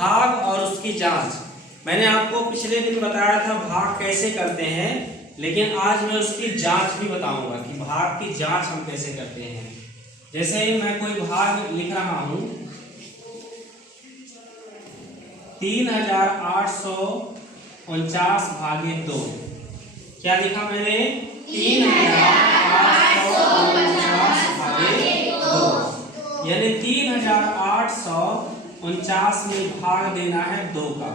भाग और उसकी जांच। मैंने आपको पिछले दिन बताया था भाग कैसे करते हैं, लेकिन आज मैं उसकी जांच भी बताऊंगा कि भाग की जांच हम कैसे करते हैं। जैसे मैं कोई भाग लिख रहा हूं 3849 भागे 2। क्या लिखा मैंने? 3849 भागे 2, यानी 3849 में भाग देना है 2 का।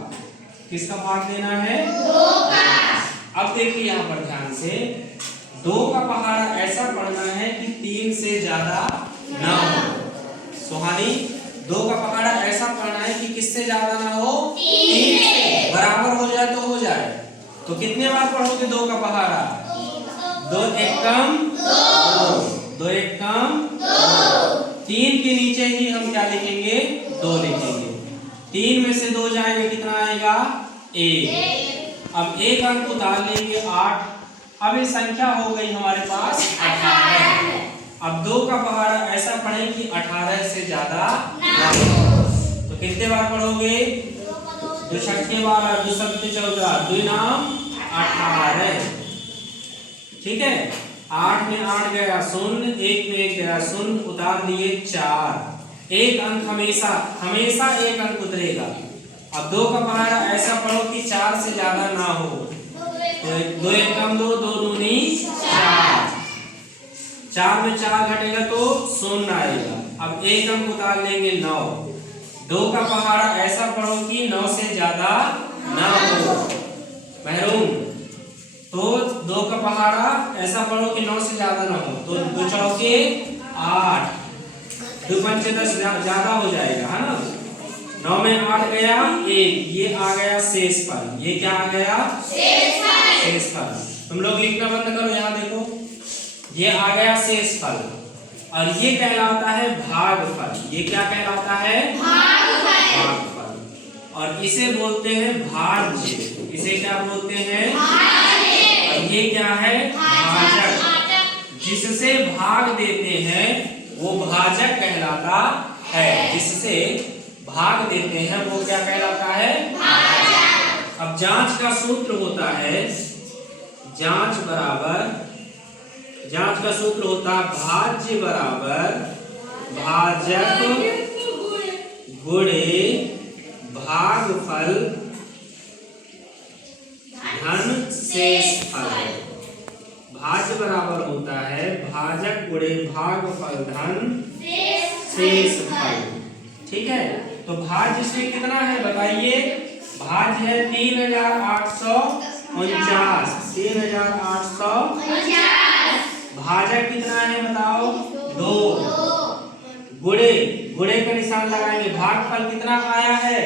किसका भाग देना है? 2 का। अब देखिए यहाँ पर ध्यान से, 2 का पहाड़ा ऐसा पढ़ना है कि 3 से ज्यादा ना हो। सुहानी, 2 का पहाड़ा ऐसा पढ़ना है कि किससे ज्यादा ना हो? 3 से। बराबर हो जाए तो हो जाए। तो कितने बार पढ़ोगे 2 का पहाड़ा? 2 एक कम 2, 2 एक कम 2। 3 के नीचे ही हम क्या लिखेंगे? 2 लिखेंगे। 3 में से 2 जाएंगे, कितना आएगा? 1। अब एक अंक उतार लेंगे 8। अब ये संख्या हो गई हमारे पास 18। अब 2 का पहाड़ा ऐसा पढ़े कि 18 से ज्यादा ना हो। तो कितने बार पढ़ोगे? 2 छक्के 12, 2 सत्ते 14, 2 नाम 18। ठीक है। 8 में 8 गया 0, 1 में 1 गया 0, उतार दिए 4। एक अंक हमेशा हमेशा एक अंक उतरेगा। अब 2 का पहाड़ा ऐसा पढ़ो कि 4 से ज्यादा ना हो। तो 2 एक कम 2, 2 दूनी 4। 4 में 4 घटेगा तो 0 आएगा। अब एक अंक उतार लेंगे 9। 2 का पहाड़ा ऐसा पढ़ो कि 9 से ज्यादा ना हो। महरूम, तो 2 का पहाड़ा ऐसा पढ़ो कि 9 से ज्यादा ना हो। तो 2 चौके 8, 2 पंचे 10 ज्यादा हो जाएगा, है ना। 9 में 8 गया 1, ये आ गया शेष फल। ये क्या आ गया? शेष फल। तुम लोग लिखना बंद करो, यहाँ देखो, ये आ गया शेष फल और ये कहलाता है भागफल। ये क्या कहलाता है? भागफल। और इसे बोलते हैं भाज्य। इसे क्या बोलते हैं? और ये क्या है? भाजक। जिससे भाग देते हैं वो भाजक कहलाता है। जिससे भाग देते हैं वो क्या कहलाता है? भाजक। अब जांच का सूत्र होता है, जांच का सूत्र होता है भाज्य बराबर भाजक गुणे भागफल धन शेष फल। भाज्य बराबर होता है भाजक गुणे भागफल धन शेष फल। ठीक है। तो भाज्य से कितना है बताइए? भाज्य है 3849। 3849। भाजक कितना है बताओ? 2। गुणे का निशान लगाएंगे। भागफल कितना आया है?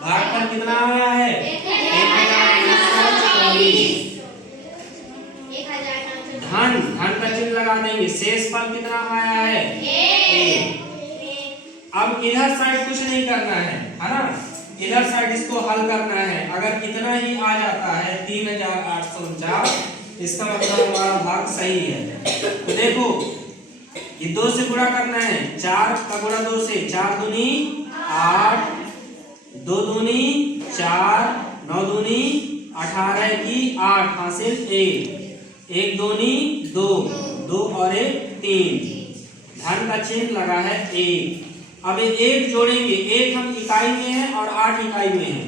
भागफल कितना आया है? 1924। धन का चिन्ह लगा देंगे। शेष फल कितना आया है? 1। अब इधर साइड कुछ नहीं करना है ना। इधर साइड इसको हल करना है। अगर इतना ही आ जाता है 3849, इसका मतलब हमारा भाग सही है। तो देखो, ये 2 से गुणा करना है। 4 का गुणा 2 से, 4 दूनी 8, 2 दूनी 4, 9 दूनी 18 की 8 हासिल 1, 1 दूनी 2, 2 और 1 3। धन का चिन्ह लगा है 1। अब 1 जोड़ेंगे। 1 हम इकाई में है और 8 इकाई में है।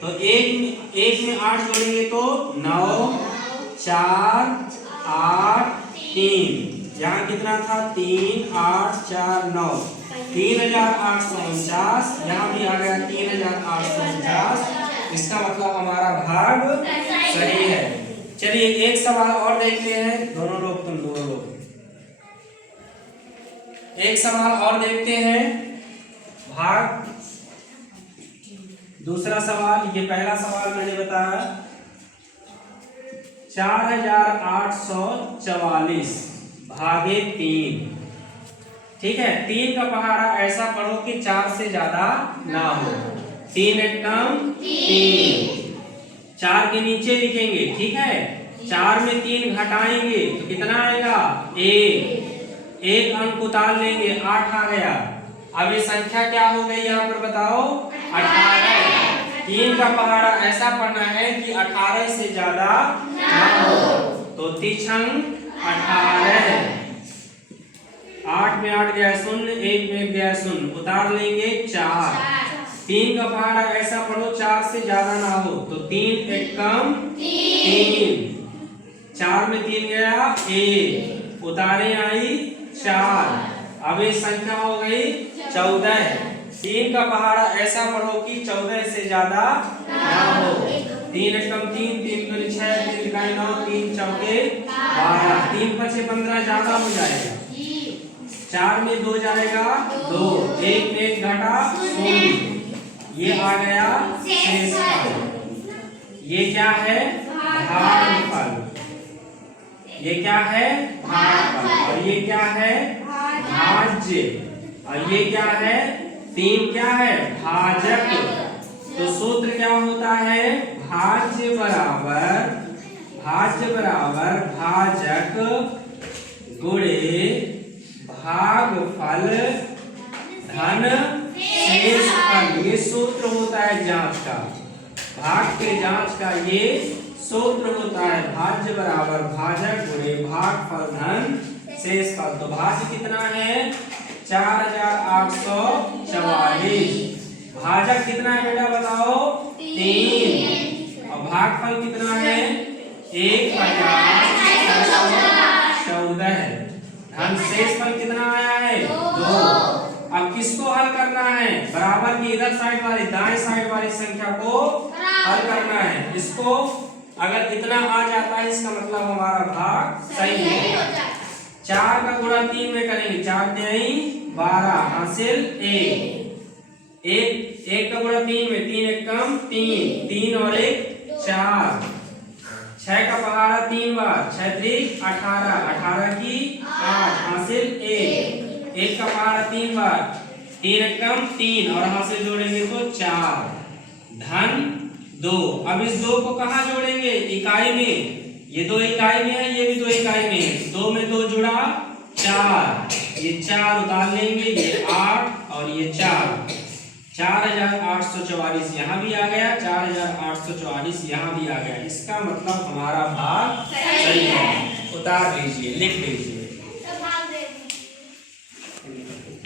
तो 1 में 8 जोड़ेंगे तो 9 4 8 3। यहाँ कितना था? 3 8 4 9। 3849। यहाँ भी आ गया 3849। इसका मतलब हमारा भाग सही है। चलिए एक सवाल और देखते हैं। दोनों लोग, तुम दोनों लोग एक सवाल और देखते हैं। भाग दूसरा सवाल। ये पहला सवाल मैंने बताया 4844 भागे 3। ठीक है। 3 का पहाड़ा ऐसा पढ़ो कि 4 से ज्यादा ना हो। 3 एक कम 3। 4 के नीचे लिखेंगे। ठीक है। 4 में 3 घटाएंगे तो कितना आएगा? 1 अंक उतार लेंगे, 8 आ गया। अब ये संख्या क्या हो गई यहाँ पर बताओ? 18 3 का पहाड़ा ऐसा पढ़ना है कि 18 से ज्यादा ना हो। तो 3 18, 8 में 8 गया शून्य, 1 में गया शून्य, उतार लेंगे 4। 3 का पहाड़ा ऐसा पढ़ो 4 से ज्यादा ना हो। तो 3 एक कम 3, 4 में 3 गया 1, उतारे आई 4। अब ये संख्या हो गई 14। 3 का पहाड़ा ऐसा पढ़ो कि 14 से ज्यादा ना हो। 3 एक कम 3, 3 दूनी 6, 3 तिहाई 9, 3 चौके 12, 3 पचे 15 ज्यादा हो जाएगा। 4 में 2 जाएगा 2, 1 में 1 घटा 0, ये आ गया शेषफल। ये क्या है? भागफल। ये क्या है? भागफल। और ये क्या है? भाज्य। और ये क्या है? 3 क्या है? भाजक। तो सूत्र क्या होता है? भाज्य बराबर भाजक गुणे भागफल धन शेषफल। ये सूत्र होता है जांच का, भाग के जांच का ये सूत्र होता है। भाज्य बराबर भाजक गुणे भागफल धन शेषफल। तो भाज्य कितना है? 4844। भाजक कितना है बेटा बताओ? 3। और भागफल कितना है? 1014। धन शेषफल कितना आया है? 2। अब किसको हल करना है? बराबर की इधर साइड वाली, दाएं साइड वाली संख्या को हल करना है। इसको अगर इतना आ जाता है इसका मतलब हमारा भाग सही है। 4 का गुणा 3 में करेंगे, 4 तिहाई 12, हासिल 1 का गुणा 3 में, 3 एक कम 3, 3 और 1 4। 6 का पहाड़ा 3 बार, 6 त्रिक 18, 18 की 8, हासिल 1 का पहाड़ा 3 बार, 3 एक कम 3 और हासिल जोड़ेंगे तो 4, धन 2। अब इस 2 को कहाँ जोड़ेंगे? इकाई में। ये 2 इकाई में है, ये भी 2 इकाई में है। 2 में 2 जुड़ा 4, ये 4 उतार लेंगे, ये 8 और ये 4, 4844 यहाँ भी आ गया, 4844 यहाँ भी आ गया। इसका मतलब हमारा भाग सही है। उतार लीजिए, लिख लीजिए।